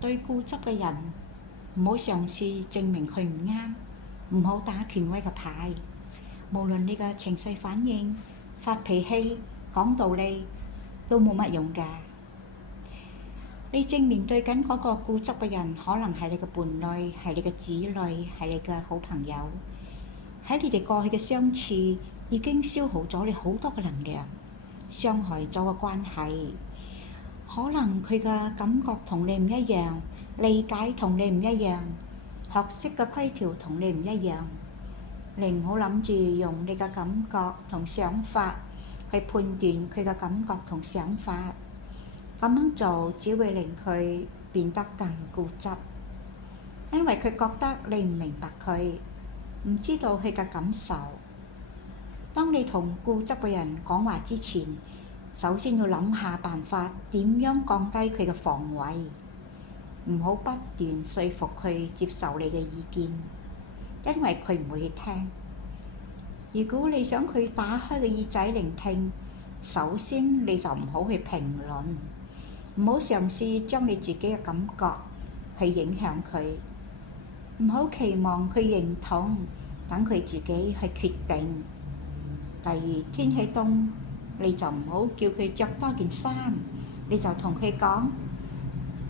對固執嘅人，唔好嘗試證明佢唔啱，唔好打權威嘅牌。無論你嘅情緒反應、發脾氣、講道理，都冇乜用㗎。你正面對緊嗰個固執嘅人，可能係你嘅伴侶，係你嘅子女，係你嘅好朋友。喺你哋過去嘅相處，已經消耗咗你好多嘅能量，傷害咗個關係。可能佢嘅感覺同你唔一樣，理解同你唔一樣，學識嘅規條同你唔一樣。你唔好諗住用你嘅感覺同想法去判斷佢嘅感覺同想法，咁樣做只會令佢變得更固執，因為佢覺得你唔明白佢，唔知道佢嘅感受。當你同固執嘅人講話之前，首先要諗下辦法點樣降低佢嘅防衛，唔好不斷說服佢接受你嘅意見，因為佢唔會去聽。如果你想佢打開個耳仔聆聽，首先你就唔好去評論，唔好嘗試將你自己嘅感覺去影響佢，唔好期望佢認同，等佢自己去決定。第二，天氣凍，你就唔好叫佢着多件衫，你就同佢講：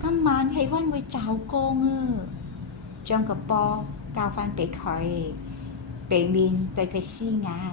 今晚氣温會驟降啊！將個波交返俾佢，避免對佢施壓。